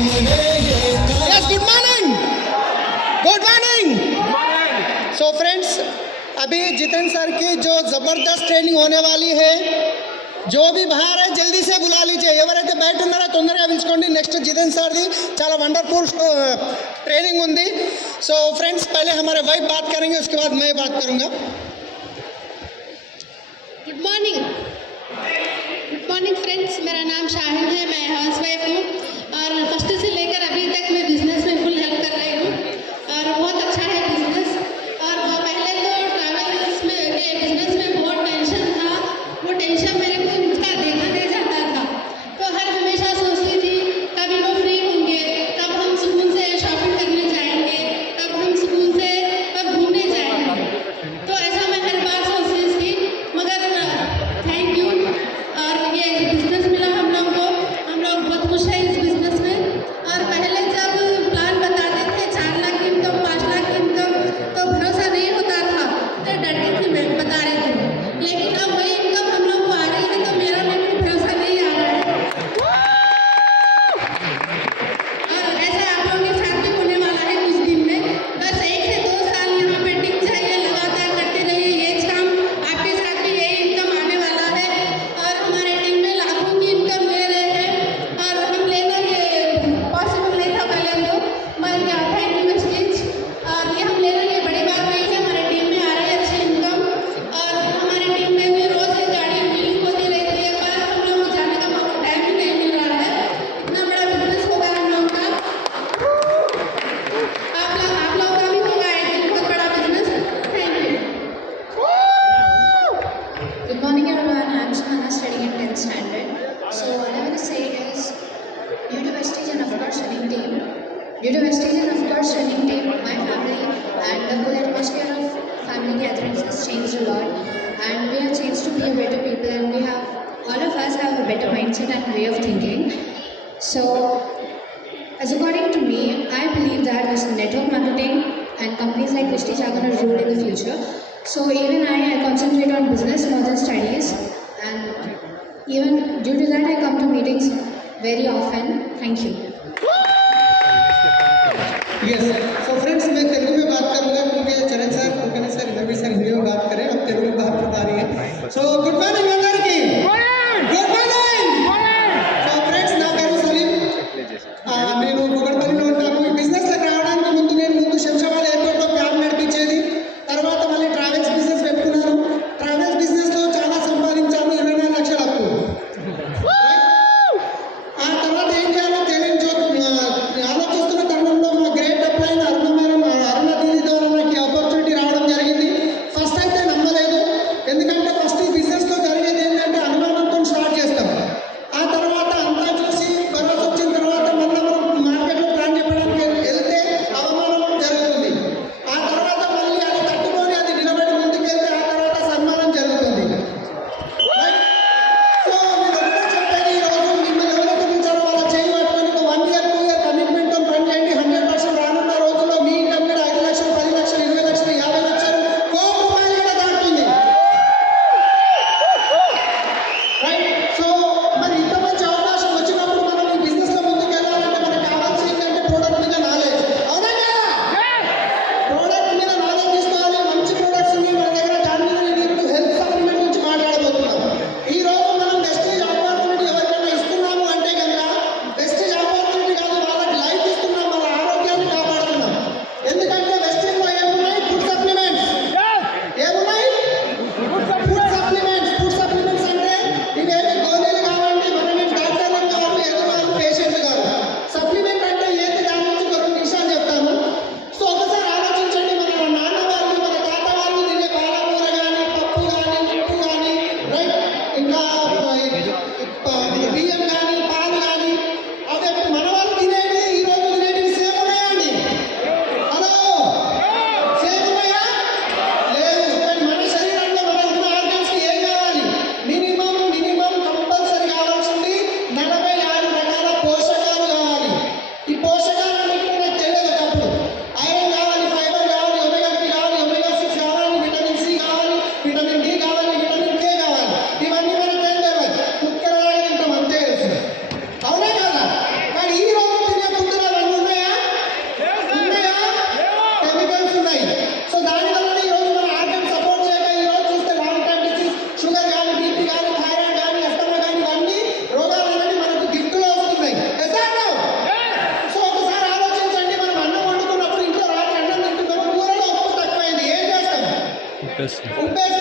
Yes, good morning. Good morning. So friends, अभी Jitendra sir की जो ज़बरदस्त ट्रेनिंग होने वाली है, जो भी बाहर है जल्दी से बुला लीजिए. ఎవరైతే బయట ఉన్నారో తొందరగా పిలుచుకోండి. నెక్స్ట్ जितेंद्र सर दी చాలా వండरफुल ट्रेनिंग ఉంది. सो फ्रेंड्स, पहले हमारे वाइफ बात करेंगे, उसके बाद मैं बात करूंगा. गुड मॉर्निंग फ्रेंड्स, मेरा नाम शाहिन है, मैं हाउस वाइफ हूँ और फर्स्ट से लेकर अभी तक मैं बिजनेस में फुल हेल्प कर रही हूँ और बहुत अच्छा है बिजनेस. और पहले तो ट्रैवल बिजनेस में बहुत टेंशन था, वो टेंशन मेरे को इनका देखा नहीं जाता था. तो हर हमेशा सोचती थी कभी वो फ्री होंगे, कब हम सुकून से शॉपिंग करने जाएंगे, कब हम सुकून से कब घूमने जाएंगे. तो ऐसा मैं हर बार सोचती थी, मगर थैंक यू. और ये बिजनेस मिला हम लोग को, हम लोग बहुत खुश हैं इस बिजनेस में. और पहले जब प्लान बताते थे 4 लाख की इनकम, 5 लाख की इनकम, तो भरोसा नहीं होता था, तो डरती थी मैं बता रही थी. लेकिन अब वही इनकम हम लोग को आ रही है तो मेरा बिल्कुल भरोसा नहीं आ रहा है. और ऐसा आप लोगों की फैमिली होने वाला है कुछ दिन में. बस 1 से 2 साल यहाँ पे टिक जाइए, लगातार करते रहिए ये काम, आपके साथ भी यही इनकम आने वाला है. और हमारे टीम में लाखों की इनकम ले रहे हैं और हम लेना ये पॉसिबल नहीं था पहले तो, मगर क्या थैंक यू मच प्लीज. और ये हम ले रहे हैं, बड़ी बात नहीं है, हमारे टीम में आ रही है अच्छी इनकम. और हमारे टीम में भी रोज एक गाड़ी मीटिंग होती रहती है, पर हम लोग को जाने का टाइम भी नहीं मिल रहा है. इतना बड़ा बिजनेस होगा हम लोग का, आप लोग का भी होगा एक दिन बहुत बड़ा business. Thank you. Good morning everyone, I am Shahana studying in 10th standard. So what I want to say is, due to Vestige and of course running team, my family and the whole atmosphere of family gatherings has changed a lot, and we have changed to be a better people, and all of us have a better mindset and way of thinking. So as according to me, I believe that as network marketing and companies like Vestige are going to rule in the future. So even I concentrate on business more than studies, and even due to that I come to meetings very often. Thank you. Yes. So friends, मैं तेलुगु में बात करूंगा क्योंकि Charan sir, Kulkarni sir, Ravi sir Hindi में बात करें, अब तेलुगु में बात बता रही है. सो गुड मॉर्निंग అందరికీ. Good morning. సో ఫ్రెండ్స్, నా పేరు సలీం, నేను కుకట్పల్లిలో ఉంటాను. ఈ బిజినెస్లోకి రావడానికి ముందు శంషాబాద్ ఎయిర్పోర్ట్లో క్యాబ్ నడిపించేది, తర్వాత మళ్ళీ ట్రావెల్స్ బిజినెస్ పెట్టుకున్నాను. ట్రావెల్స్ బిజినెస్లో చాలా సంపాదించాను, 24 లక్షల అప్పు. ఆ తర్వాత ఏం చేయాలో తెలియని ఆలోచిస్తున్న తరుణంలో మా గ్రేట్ అప్లైన్ అరుణ దీని ద్వారా నాకు ఆపర్చునిటీ రావడం జరిగింది. ఫస్ట్ అయితే నమ్మలేదు, ఎందుకంటే ఫస్ట్ ఈ బిజినెస్లో జరిగేది ఏంటంటే అనుమానంతో స్టార్ట్ చేస్తాం. ఆ తర్వాత అంతా చూసి భరోసా వచ్చిన తర్వాత మళ్ళీ మనం మార్కెట్లో ప్లాన్ చెప్పడానికి వెళ్తే అవమానం జరుగుతుంది. ఆ తర్వాత మళ్ళీ అది తట్టుకొని అది నిలబడి ముందుకెళ్తే ఆ తర్వాత సన్మానం జరుగుతుంది. సో మీరు ఒకటే చెప్పేది, ఈరోజు మిమ్మల్ని ఎవరైతే పిలిచారో వాళ్ళ చేయి పట్టుకొని 1 year 2 year కమిట్మెంట్తో పని చేయండి. 100% రానున్న రోజుల్లో మీ ఇన్కమ్ కూడా 5 లక్షలు, 10 లక్షలు, 20 లక్షలు, 50 లక్షలు, ₹1,00,000 కూడా దాటుతుంది. రైట్. సో మరి ఇంత మంచి అవకాశం వచ్చినప్పుడు మనం ఈ బిజినెస్లో ముందుకు వెళ్ళాలంటే మనకు కావాల్సింది ఏంటంటే ప్రోడక్ట్ మీద నాలెడ్జ్. అవునా కదా? ప్రోడక్ట్ మీద నాలెడ్జ్ తీసుకోవాలి. మంచి ప్రోడక్ట్స్ ఉన్నాయి మన దగ్గర. దాని మీద నేను ఇప్పుడు హెల్త్ సప్లిమెంట్ గురించి మాట్లాడబోతున్నాను. ఈ రోజు మనం వెస్టీజ్ ఆపర్చునిటీ ఎవరికైనా ఇస్తున్నాము అంటే కనుక వెస్టీజ్ ఆపర్చునిటీ కాదు, వాళ్ళకి లైఫ్ ఇస్తున్నాం, వాళ్ళ ఆరోగ్యాన్ని కాపాడుతున్నాం. ఎందుకంటే వెస్టీజ్లో ఏమున్నాయి? Food supplements. ఏమున్నాయి? ఫుడ్ సప్లిమెంట్స్ అంటే ఇవేమి గోళీలు కావండి, మనమే డాక్టర్లు కాదు, ఎదురు పేషెంట్లు కాదు. సప్లిమెంట్ అంటే ఏంటి? దాని నుంచి ఒక 2 నిమిషాలు చెప్తాను. సో ఒకసారి ఆలోచించండి, మన నాన్న వాళ్ళు, మన తాత వాళ్ళు తినే పాలకూర కానీ, పప్పు కానీ, ఉప్పు కానీ, రైట్, ఇంకా బియ్యం కానీ, పాలు కానీ, అవి మన వాళ్ళు తినేవి, ఈ రోజు తినేవి సేమ్ ఉన్నాయా అండి? హలో, సేమ్ ఉన్నాయా? లేదు. కానీ మన శరీరంలో మనకున్న ఆర్గన్స్కి ఏం కావాలి? మినిమం కంపల్సరీ కావాల్సింది 46 రకాల పోషకాలు కావాలి. ఈ పోషకాలన్నింటినీ నాకు తెలియదు ఒకప్పుడు. ఐరన్ కావాలి, ఫైబర్ కావాలి, ఒమేగా 3 కావాలి, ఒమేగా 6 కావాలి, విటమిన్ సి కావాలి, విటమిన్ డి కావాలి, విటమిన్ కే కావాలి. ఇవన్నీ మనకు తెలియదు. కుక్కర తింటాం అంతే తెలుసు. ఉప్పేసి ఉప్పేసి